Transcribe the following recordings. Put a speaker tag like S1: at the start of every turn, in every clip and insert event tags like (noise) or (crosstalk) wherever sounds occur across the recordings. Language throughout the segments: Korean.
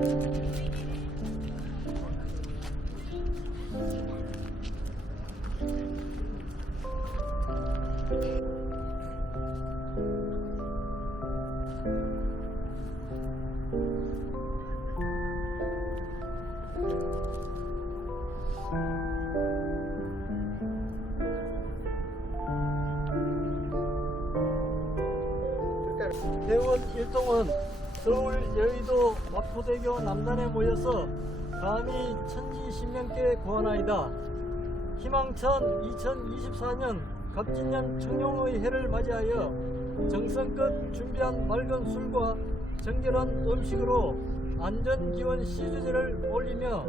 S1: Thank you. 회원 일동은 서울 여의도 마포대교 남단에 모여서 감히 천지 신명께 구하나이다. 희망천 2024년 갑진년 청룡의 해를 맞이하여 정성껏 준비한 맑은 술과 정결한 음식으로 안전기원 시주제를 올리며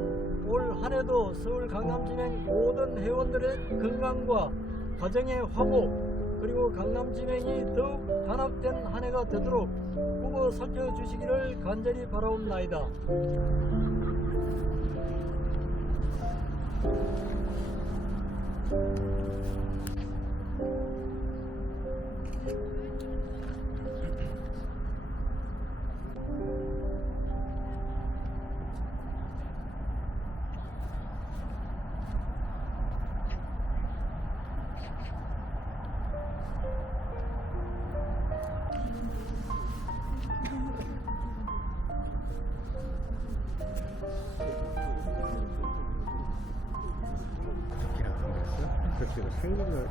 S1: 올 한해도 서울 강남진행 모든 회원들의 건강과 가정의 화목 그리고 강남진행이 더욱 단합된 한 해가 되도록 후보 살펴 주시기를 간절히 바라옵나이다. 제가 생각날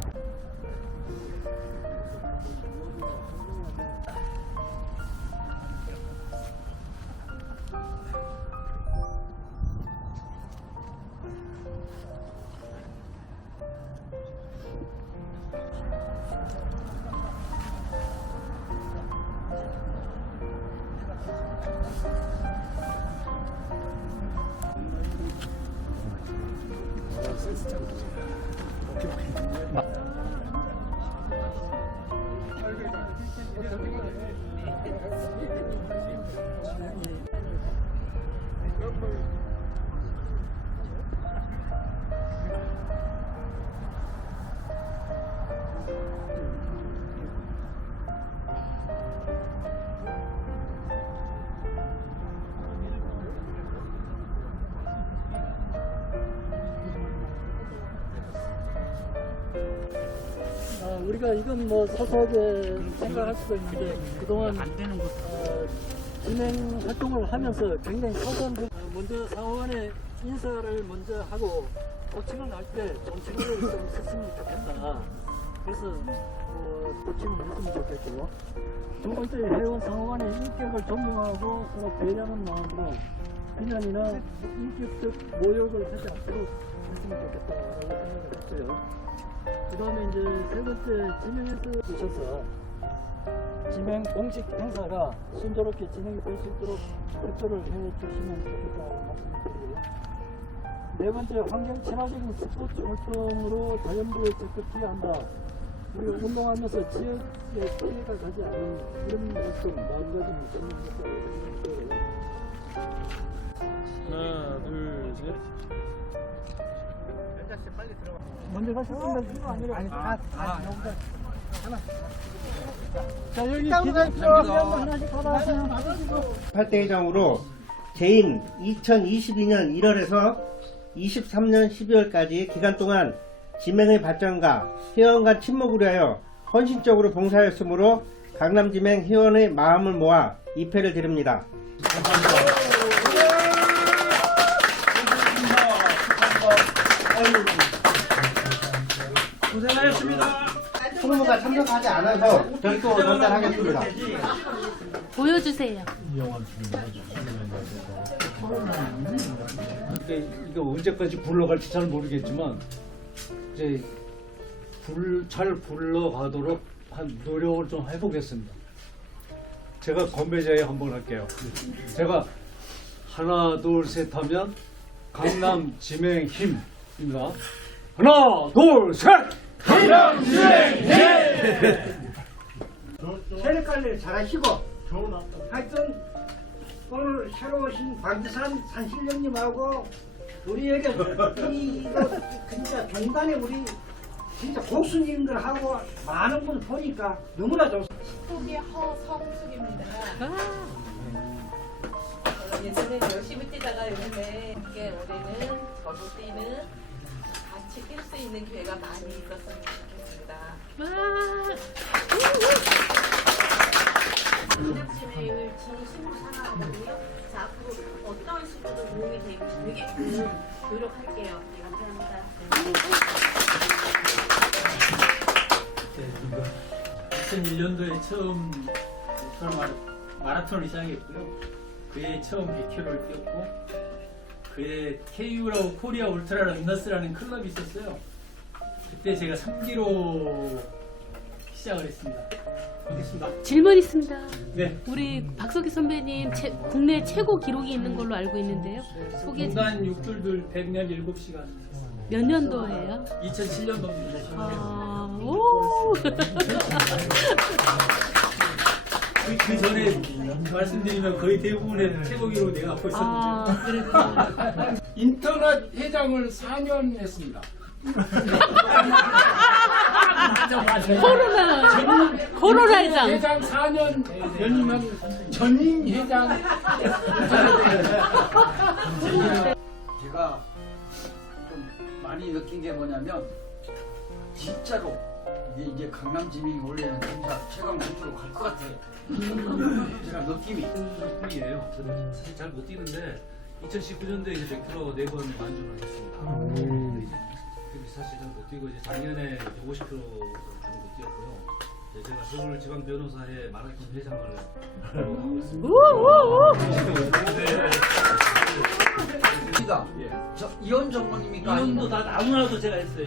S1: Thank you. 아, 우리가 이건 뭐 소소하게 생각할 수도 있는데 그동안 어, 진행 활동을 하면서 굉장히 소소한 부분. 어, 먼저 상원에 인사를 먼저 하고 호칭을 할때 존칭을 좀 썼으면 좋겠다. 그래서 뭐 호칭을 했으면 좋겠고 두 번째 회원 상원의 인격을 존중하고 서로 배려하는 마음으로 비난이나 인격적 모욕을 하지 않도록 했으면 좋겠다라고 생각을 했어요. 그 다음에 이제 세 번째 진행해서 주셔서 지명 공식 행사가 순조롭게 진행이 될 수 있도록 협조를 해 주시면 좋겠다고 말씀드리고요. 네 번째 환경 친화적인 스포츠 활동으로 자연부에 적극해야 한다. 우리가 운동하면서 지역에 피해가 가지 않는 그런 활동 마음가짐을 걷는 것이라고
S2: 하나, 둘, 셋.
S1: 먼저 가셨습니다. 이거 아니라 아니 다 다. 자 여기 기자표 하나씩 받아가시면 받으시고.
S3: 8대 회장으로 재임 2022년 1월에서 23년 12월까지 기간 동안 지명의 발전과 회원 간 친목을 위하여 헌신적으로 봉사하였으므로 강남지명 회원의 마음을 모아 입회를 드립니다.
S2: 고생하셨습니다.
S3: 후보가 참석하지 않아서 별도 전달하겠습니다.
S4: 보여주세요.
S2: 이게, 이게 언제까지 굴러갈지 잘 모르겠지만 이제 불, 잘 굴러가도록 한 노력을 좀 해보겠습니다. 제가 건배제에 한번 할게요. 제가 하나 둘 셋 하면 강남 지명 힘입니다. 하나 둘 셋. 강남 힘.
S3: 체력 관리를 잘 하시고 하여튼 오늘 새로 오신 광주산 산신령님하고 우리에게 이, 이거 진짜 종단에 우리 진짜 복수님들하고 많은 분 보니까 너무나 좋습니다.
S5: 속이 허성숙입니다. 예전에 열심히 뛰다가 요즘에 이게 올해는 저도 뛰는 같이 뛸 수 있는 기회가 많이 있었으면 좋겠습니다.
S6: 제작진을 진심으로 사랑하거든요. 자, 앞으로 어떤 식으로 도움이 되기 되게끔 노력할게요. 네, 감사합니다.
S1: 2001년도에 처음
S7: 마라톤을 시작했고요. 그해 처음 100km를 뛰었고 그해 KU라고 코리아 울트라 런너스라는 클럽이 있었어요. 그때 제가 3km 시작을 했습니다. 알겠습니다.
S4: 질문 있습니다.
S7: 네.
S4: 우리 박석희 선배님 최- 국내 최고 기록이 있는 걸로 알고 있는데요. 소개 좀-
S7: 공단 육둘둘 100년 7시간
S4: 몇 년도예요?
S7: 2007년도입니다.
S4: 아, 오. (laughs) (laughs)
S7: 그 전에 말씀드리면 거의 대부분의 최고 기록을 내가 갖고 있었는데
S4: 아, 그랬구나. (laughs)
S8: 인터넷 회장을 4년 했습니다.
S4: 코로나, 코로나 회장.
S8: 회장 4년 연임한 전임 회장.
S9: 제가 좀 많이 느낀 게 뭐냐면 진짜로 이게 이제 강남 지민이 원래는 진짜 최강 선수로 갈 것 같아요. 제가 느낌이.
S2: 뿐이에요. 저는 사실 잘 못 뛰는데 2019년도에 이제 100km 네번 완주를 했습니다. 근데 이제 근데 사실은 못 뛰고 이제 작년에 이제 50km 정도 뛰었고요. 이제 제가 서울 지방 변호사회 마라톤 회장을 하고 있습니다.
S9: 우리가 저 이현 전문입니까?
S2: 이혼도 다 아무나도 제가 했어요.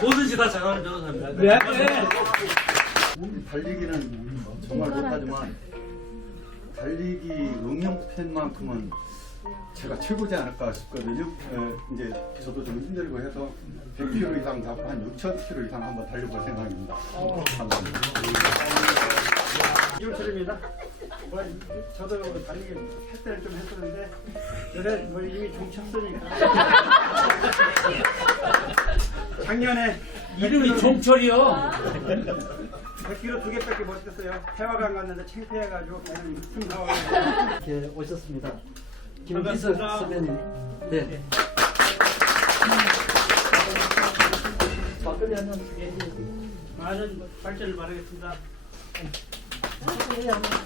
S2: 뭐든지 다 잘하는 변호사입니다. 네.
S10: 달리기는 정말 못하지만 달리기 응용팬만큼은 제가 최고지 않을까 싶거든요. 에, 이제 저도 좀 힘들고 해서 100km 이상 잡고 한 6,000km 이상 한번 달려볼 생각입니다. 감사합니다.
S11: 이용철입니다. 뭐, 저도 달리기 할 때는 좀 했었는데, 요새 뭐 이미 좀 쳤으니까. (laughs) 작년에
S7: 이름이 종철이요.
S11: 100km 두 개밖에 못 뛰었어요. 태화강 갔는데 창피해가지고 그냥 팀
S12: 이렇게 오셨습니다.
S11: 김기석
S12: 선배님. 네. 막걸리 한잔
S7: 많은 발전을 바라겠습니다.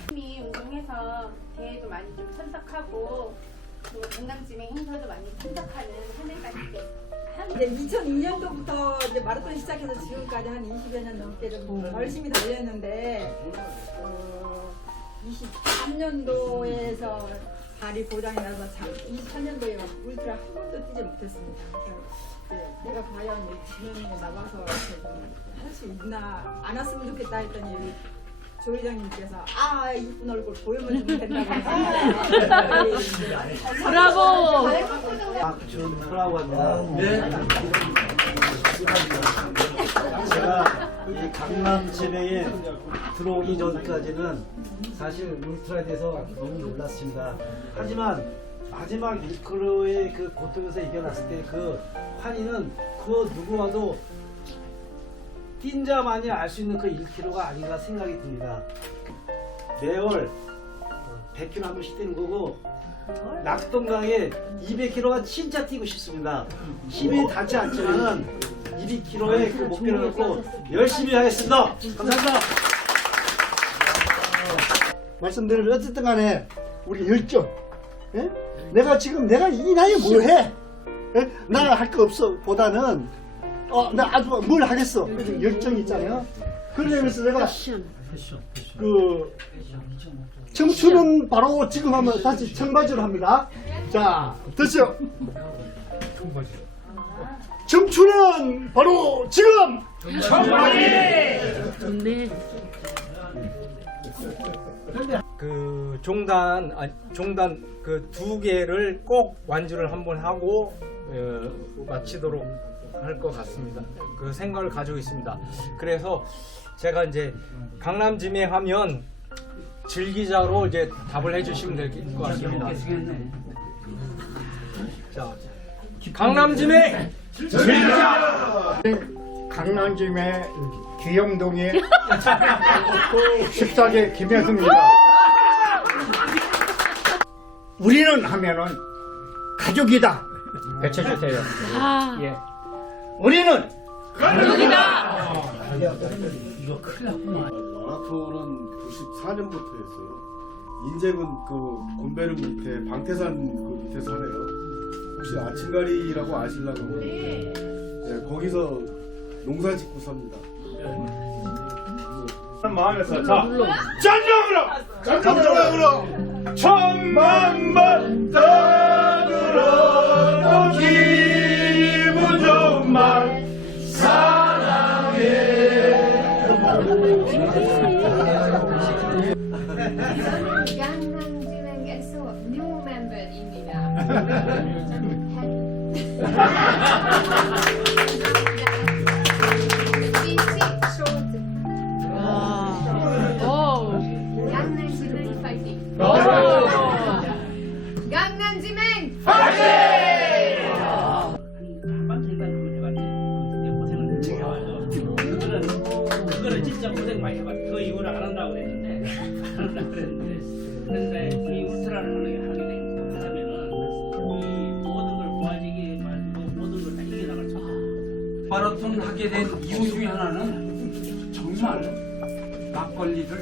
S6: 팀이 운동해서 대회도 많이 좀 참석하고 그리고 건강지명 행사도 많이 참석하는 한 해가
S13: 이제 2002년도부터 이제 마라톤 시작해서 지금까지 한 20여 년 넘게 좀 열심히 달렸는데 어, 23년도에서 다리 고장이 나서 참 23년도에 울트라 한 번도 뛰지 못했습니다. 그래서 내가 과연 이 지명에 나와서 할 수 있나 안 왔으면 좋겠다 했더니 우리 조 회장님께서 아 이쁜 얼굴 보여면 좀 된다고 하시는데
S4: 브라보.
S12: 박준호라고 합니다. 네. 제가 이 강남 지명에 들어오기 전까지는 사실 울트라에 대해서 너무 놀랐습니다. 하지만 마지막 1km의 그 고통에서 이겨났을 때 그 환희는 그 누구와도 뛴 자만이 알 수 있는 그 1km가 아닌가 생각이 듭니다. 매월 100km 한 번씩 뛰는 거고 낙동강에 200km가 진짜 뛰고 싶습니다. 힘이 닿지 않지만은 200km의 그 목표를 갖고 열심히 하겠습니다. 감사합니다.
S8: 말씀드리면 어쨌든 간에 우리 열정. 예? 내가 지금 내가 이 나이에 뭘 해? 예? 나가 할거 없어. 보다는 어, 나 아주 뭘 하겠어. 열정이 있잖아요. 그러면서 내가 그 청춘은 바로 지금 하면 다시 청바지로 합니다. 자, 드시오. 청춘은 바로 지금!
S4: 좋네.
S14: 그 종단 아, 종단 그 두 개를 꼭 완주를 한번 하고 어, 마치도록 할 것 같습니다. 그 생각을 가지고 있습니다. 그래서 제가 이제 강남 지명하면 즐기자로 이제 답을 해주시면 될 것 같습니다. 자, 강남 지명
S8: 강남짐의 기영동의 14개 김혜수입니다. 우리는 하면은 가족이다.
S4: 아,
S8: 예. 우리는
S10: 마라톤은 94년부터 했어요. 인제군 그 곤베르 밑에 방태산 그 밑에 사네요. 혹시 아침가리라고 아실라고? 네. 거기서 농사 짓고 삽니다.
S15: 마음에서 자 전정으로 전정으로 천만번 떠들어도 기
S16: 그 이후로 안 한다고 그랬는데. (laughs) 안 한다고 그랬는데. 근데 이 울트라를 하게
S8: 마라톤 하게 된 이유 중에 하나는 정말 막걸리를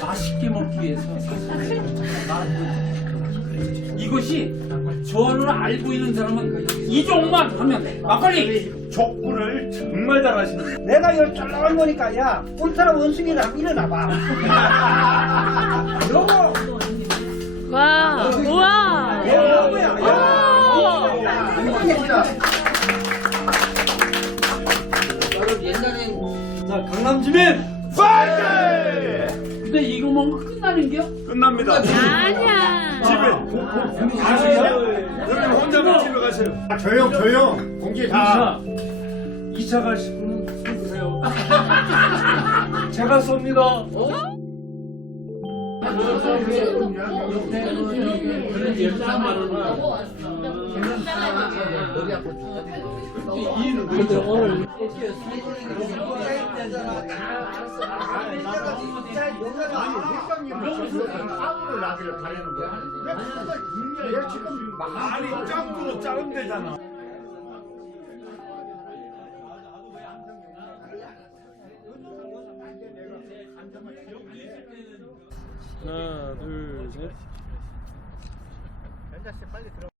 S8: 맛있게 먹기 위해서 사실 마라톤 이것이 저를 알고 있는 사람은 이종만 하면 막걸리!
S15: 족구를 정말 잘하시는
S12: 내가 이걸 쫄라만 보니까 야 울트라 원숭이를 한번 일어나봐. (laughs) 요거
S4: 와, 우와.
S12: 요거야
S8: 자 강남지맨
S15: 파이팅!
S16: 근데 이거 먹으면 끝나는 겨?
S15: 끝납니다
S4: 아니야.
S15: 집에 가세요 여기 혼자만 집에 가세요 아, 조용 조용 공기 다
S16: 2차 가실 분은 손 드세요. 제가 쏩니다. 그런 열장 말은
S14: 근데 오늘
S15: 아니 짱구로 짜면 되잖아
S14: 하나, 둘, 셋.